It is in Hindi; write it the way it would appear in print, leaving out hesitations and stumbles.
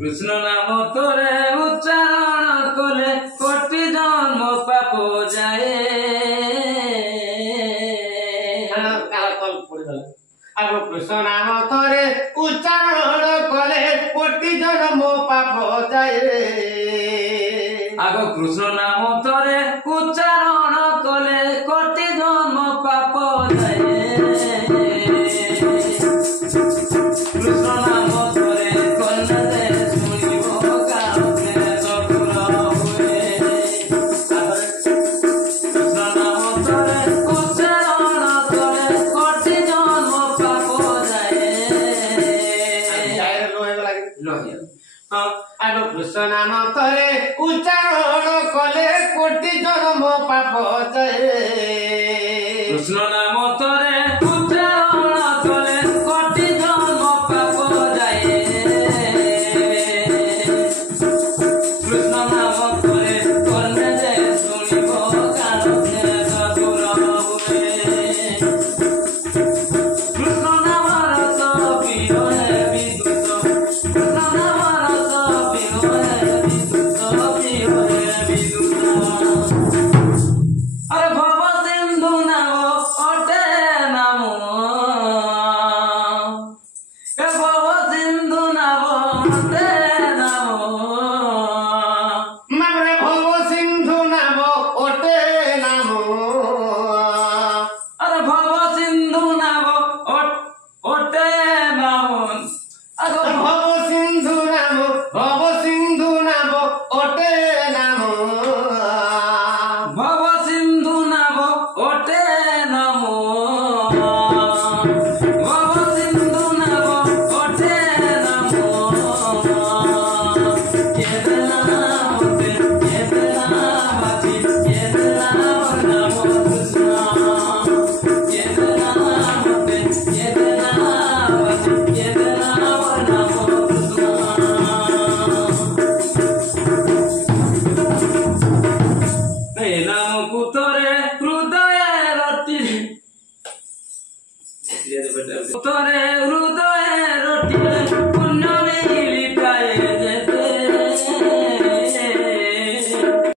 कृष्ण नाम तोरे उच्चारण कले कोटि जन्म पाप जाए। आगो कृष्ण नाम तोरे उच्चारण कले कोटि जन्म पाप जाए। आगो कृष्ण नाम तोरे उच्चारण कले कोटि जन्म पाप जाए। कृष्ण नाम तोरे कन्नदे सुनिबो काउके सफल हुए। कृष्ण नाम तोरे उच्चारण कले कोटि जन्म पाप जाए। आगो कृष्ण नाम तोरे उच्चारण कले कोटि जन्म पाप जाए। कृष्ण नाम तोरे उच्चारण कले कोटि जन्म पाप जाए। कृष्ण नाम तोरे कन्नदे सुनिबो काउके सफल हुए। कृष्ण नाम रस पिय हे विदुष। कृष्ण नाम रस पिय हे विदुष पिय हे विदुष। अरे भव सिंधु नाम अटे नाम। ए भव सिंधु नाम अटे नाम। मामरे भव सिंधु नाम ओटे नाम। अरे भव सिंधु नाम अटे नाम। अगो भव सिंधु नाम ओटे नाम। भव सिंधु नाम ओटे नाम। भव सिंधु नाम ओटे नाम। केदना मोते केदना बाची केदना नाम कृष्ण। केदना मोते केदना बाची केदना नाम कृष्ण। नाम कुतरे हृदय रटी कुतरे हृदय रटी